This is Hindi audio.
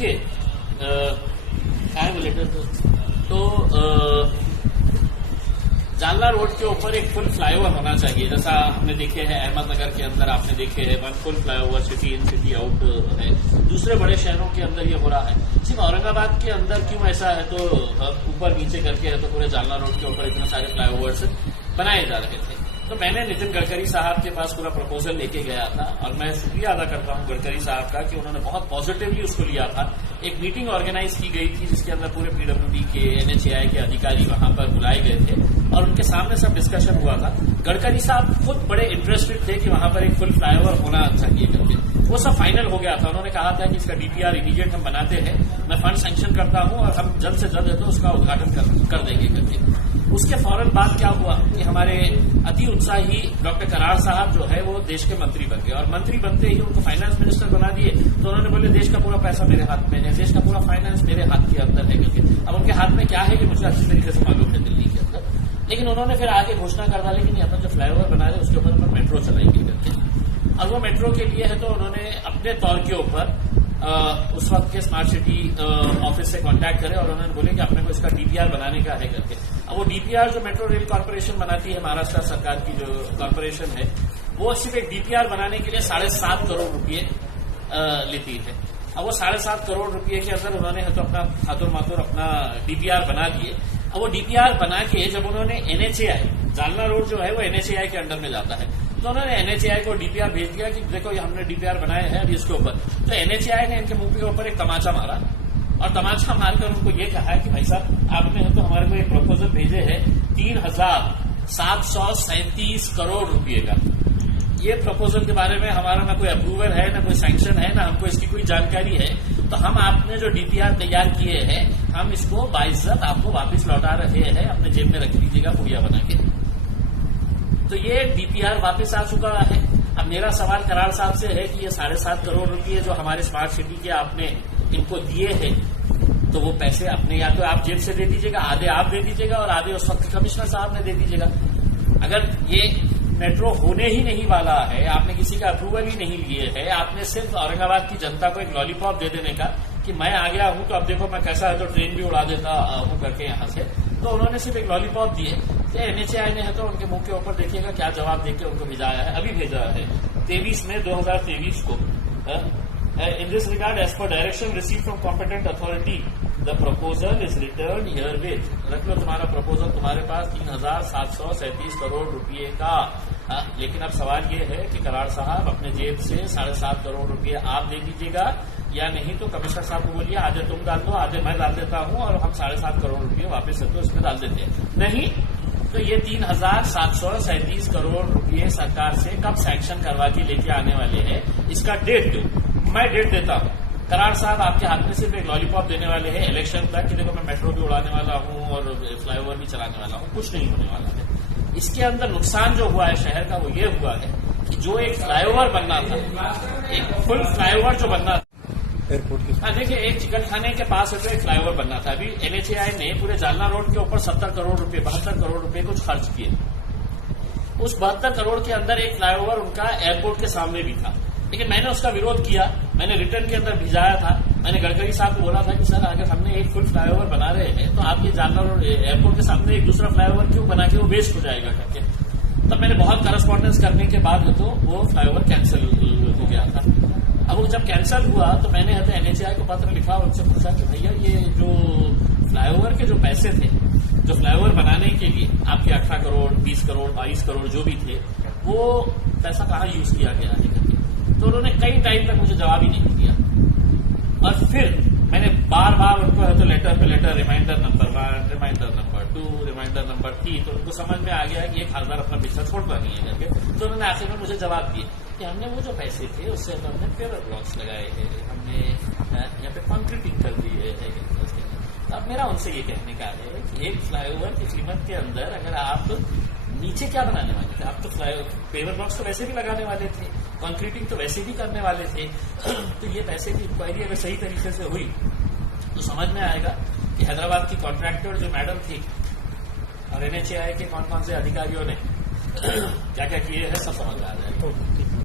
देखिए क्या है वो लेटर तो जालना रोड के ऊपर एक फुल फ्लाईओवर होना चाहिए, जैसा हमने देखे हैं अहमदनगर के अंदर, आपने देखे हैं one full flyover city in city out है। दूसरे बड़े शहरों के अंदर ये हो रहा है, सिर्फ औरंगाबाद के अंदर क्यों ऐसा है? तो ऊपर नीचे करके है तो पूरे जालना रोड के ऊपर इतने सारे फ्लाईओवर्स बनाए जा रहे थे। तो मैंने नितिन गडकरी साहब के पास पूरा प्रपोजल लेके गया था और मैं शुक्रिया अदा करता हूं गडकरी साहब का कि उन्होंने बहुत पॉजिटिवली उसको लिया था। एक मीटिंग ऑर्गेनाइज की गई थी जिसके अंदर पूरे पीडब्ल्यूडी के एनएचएआई के अधिकारी वहां पर बुलाए गए थे और उनके सामने सब डिस्कशन हुआ था। गडकरी साहब खुद बड़े इंटरेस्टेड थे कि वहां पर एक फुल फ्लाईओवर होना चाहिए करके, वो सब फाइनल हो गया था। उन्होंने कहा था कि इसका डीपीआर इमीडिएट हम बनाते हैं, मैं फंड सैंक्शन करता हूं और हम जल्द से जल्द है तो उसका उद्घाटन कर देंगे करके। उसके फौरन बाद क्या हुआ कि हमारे अति उत्साही डॉक्टर कराड़ साहब जो है वो देश के मंत्री बन गए और मंत्री बनते ही उनको फाइनेंस मिनिस्टर बना दिए। तो उन्होंने बोले देश का पूरा पैसा मेरे हाथ में है, देश का पूरा फाइनेंस मेरे हाथ के अंदर है करके। अब उनके हाथ में क्या है कि मुझे अच्छी तरीके से मालूम है दिल्ली के अंदर, लेकिन उन्होंने फिर आगे घोषणा कर डाली कि नहीं अपन जो फ्लाईओवर बना रहे उसके ऊपर अपन मेट्रो चलाएंगे करके। और वो मेट्रो के लिए है तो उन्होंने अपने तौर के ऊपर उस वक्त के स्मार्ट सिटी ऑफिस से कांटेक्ट करे और उन्होंने बोले कि अपने को इसका डीपीआर बनाने का है करके। अब वो डीपीआर जो मेट्रो रेल कॉर्पोरेशन बनाती है, महाराष्ट्र सरकार की जो कॉर्पोरेशन है, वो सिर्फ एक डीपीआर बनाने के लिए 7.5 करोड़ रुपये लेती है। अब वो 7.5 करोड़ रुपये के अंदर उन्होंने तो अपना खातुर मातुर अपना डीपीआर बना दिए। अब वो डीपीआर बना के जब उन्होंने एनएचएआई, जालना रोड जो है वो एनएचएआई के अंडर में जाता है, तो उन्होंने एनएचएआई को डीपीआर भेज दिया कि देखो ये हमने डीपीआर बनाए हैं अभी इसके ऊपर। तो एनएचएआई ने इनके मुंह के ऊपर एक तमाचा मारा और तमाचा मारकर उनको ये कहा कि भाई साहब आपने तो हमारे को एक प्रपोजल भेजे है 3,737 करोड़ रुपये का। ये प्रपोजल के बारे में हमारा ना कोई अप्रूवल है, ना कोई सैंक्शन है, ना हमको इसकी कोई जानकारी है। तो हम आपने जो डीपीआर तैयार किए हैं हम इसको बाइज्जत आपको वापस लौटा रहे हैं, अपने जेब में रख लीजिएगा पुड़िया बना के। तो ये डीपीआर वापस आ चुका है। अब मेरा सवाल कराड़ साहब से है कि ये 7.5 करोड़ रुपये जो हमारे स्मार्ट सिटी के आपने इनको दिए हैं, तो वो पैसे अपने या तो आप जेब से दे दीजिएगा, आधे आप दे दीजिएगा और आधे उस वक्त कमिश्नर साहब ने दे दीजिएगा। अगर ये मेट्रो होने ही नहीं वाला है, आपने किसी का अप्रूवल ही नहीं लिए है, आपने सिर्फ औरंगाबाद की जनता को एक लॉलीपॉप दे देने का कि मैं आ गया हूं तो अब देखो मैं कैसा है तो ट्रेन भी उड़ा देता हूं करके यहां से, तो उन्होंने सिर्फ एक लॉलीपॉप दिए। तो एनएचएआई ने है तो उनके मुंह के ऊपर देखिएगा क्या जवाब देके उनको भेजाया है, अभी भेजा है 23 मई 2023 को। In this regard, as per direction received from competent authority, the proposal is returned herewith. रख लो तुम्हारा प्रपोजल तुम्हारे पास 3,737 करोड़ रुपये का। लेकिन अब सवाल ये है कि कराड़ साहब अपने जेब से 7.5 करोड़ रुपये आप दे दीजिएगा या नहीं तो कमिश्नर साहब को बोलिए आधे तुम डाल दो आधे मैं डाल देता हूं और हम 7.5 करोड़ रुपये वापस तो इसमें डाल देते हैं। नहीं तो ये 3,737 करोड़ रुपये सरकार से कब सैंक्शन करवा के लेके आने वाले हैं, इसका डेट दो। मैं डेट देता हूं। कराड़ साहब आपके हाथ में सिर्फ एक लॉलीपॉप देने वाले हैं इलेक्शन तक कि देखो मैं मेट्रो भी उड़ाने वाला हूं और फ्लाईओवर भी चलाने वाला हूं, कुछ नहीं होने वाला है। इसके अंदर नुकसान जो हुआ है शहर का वो ये हुआ है कि जो एक फ्लाईओवर बनना था, एक फुल फ्लाईओवर जो बनना था एयरपोर्ट के, हाँ देखिए एक चिकन खाने के पास है तो एक फ्लाईओवर बनना था। अभी एनएचएआई ने पूरे जालना रोड के ऊपर 70 करोड़ रुपये 72 करोड़ रुपये कुछ खर्च किए। उस 72 करोड़ के अंदर एक फ्लाईओवर उनका एयरपोर्ट के सामने भी था, लेकिन मैंने उसका विरोध किया। मैंने रिटर्न के अंदर भिजाया था। मैंने गडकरी साहब को बोला था कि सर अगर हमने एक फुल फ्लाईओवर बना रहे हैं तो आप ये जालना रोड एयरपोर्ट के सामने एक दूसरा फ्लाईओवर क्यों बना के वो वेस्ट हो जाएगा करके। तब मैंने बहुत करस्पॉन्डेंस करने के बाद तो वो फ्लाईओवर कैंसिल हो गया था। अब वो जब कैंसिल हुआ तो मैंने एनएचएआई को पत्र लिखा और उनसे पूछा कि भैया ये जो फ्लाईओवर के जो पैसे थे, जो फ्लाईओवर बनाने के लिए आपके 18 करोड़ 20 करोड़ 22 करोड़ जो भी थे, वो पैसा कहाँ यूज किया गया है करके। तो उन्होंने कई टाइम तक मुझे जवाब ही नहीं दिया और फिर मैंने बार बार उनको है तो लेटर पे letter, reminder number 1, reminder number 2, reminder number 3, तो उनको समझ में आ गया कि एक हरदार अपना पीछा छोड़ता नहीं है करके। तो उन्होंने आखिर में मुझे जवाब दिए कि हमने वो जो पैसे थे उससे हमने पेवर ब्लॉक्स लगाए हैं, हमने यहाँ पे कॉन्क्रीटिंग कर दी है। तो अब मेरा उनसे ये कहने का है कि एक फ्लाईओवर की कीमत के अंदर अगर आप नीचे क्या बनाने वाले थे, आप तो पेवर ब्लॉक्स तो वैसे भी लगाने वाले थे, कंक्रीटिंग तो वैसे भी करने वाले थे। तो ये पैसे की इंक्वायरी अगर सही तरीके से हुई तो समझ में आएगा कि हैदराबाद की कॉन्ट्रैक्टर जो मैडम थी और एनएचएआई के कौन कौन से अधिकारियों ने क्या क्या किए हैं सब समझ में आ जाएगा।